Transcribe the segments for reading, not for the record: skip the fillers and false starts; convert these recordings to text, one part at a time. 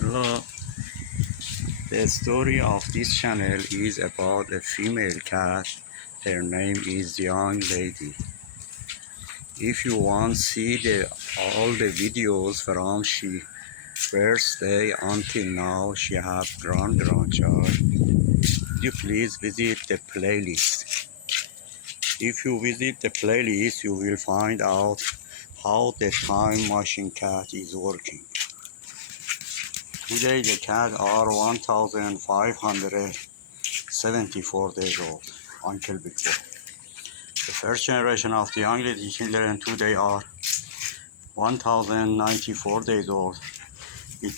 Hello. The story of this channel is about a female cat. Her name is Young Lady. If you want to see all the videos from she first day until now, she have grandchild, you please visit the playlist. If you visit the playlist, you will find out how the time machine cat is working. Today the cat are 1,574 days old, until before. The first generation of the young lady children today are 1,094 days old, with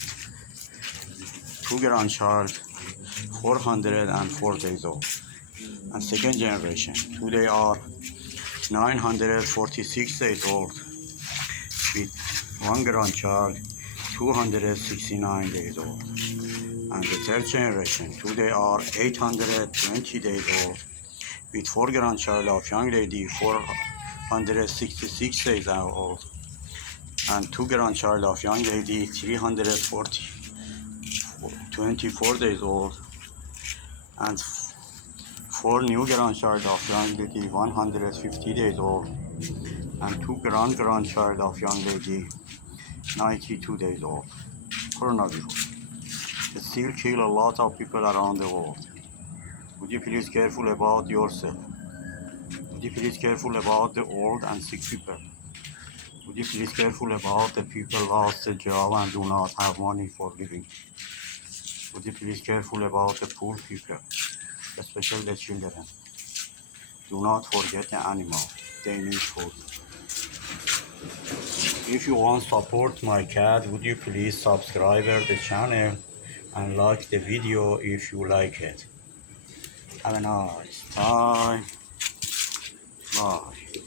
two grandchild 404 days old. And second generation today are 946 days old, with one grandchild 269 days old. And the third generation today are 820 days old, with four grandchild of young lady 466 days old, and two grandchild of young lady 324 days old, and four new grandchild of young lady 150 days old, and two grandchild of young lady 92 days old. Coronavirus. It still kill a lot of people around the world. Would you please careful about yourself? Would you please careful about the old and sick people? Would you please careful about the people lost the job and do not have money for living? Would you please careful about the poor people, especially the children? Do not forget the animals. They need food. If you want to support my cat, would you please subscribe the channel and like the video if you like it. Have a nice time. Bye.